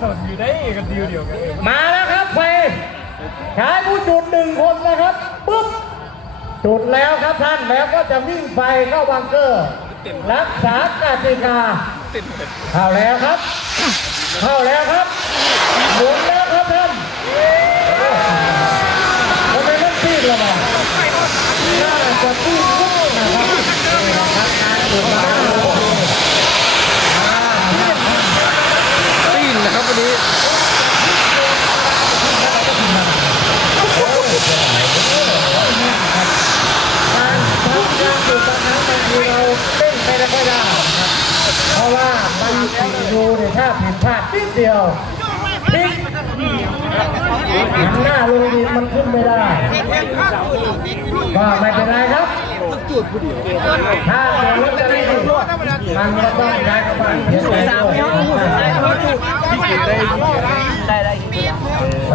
สดอยู่ได้กันดีเดียวกันเองมาแล้วครับไฟใช้ผู้จุดหนึ่งคนนะครับปุ๊บจุดแล้วครับท่านแล้วก็จะวิ่งไปเข้าบังเกอร์ รักษากติกาเข้าแล้วครับ เข้าแล้วครับหมุนแล้วครับท่านทำไมต้องตีดละมั้งน่าจะตีดยุบนะครับนี่นะครับการจุดมาแล้ว ตีนนะครับวันนี้ การทำการจุดบางครั้งบาง ทีเราเต้นไปไม่ค่อยได้นะครับเพราะว่าบางทีดูเนี่ยถ้าผิดพลาดนิดเดียวพลิกหันหน้าลงดินมันขึ้นไม่ได้ก็ไม่เป็นไรครับถ้าโดนลอตเตอรี่มันก็ต้องใช้กำลังเสียใจด้ 对来一直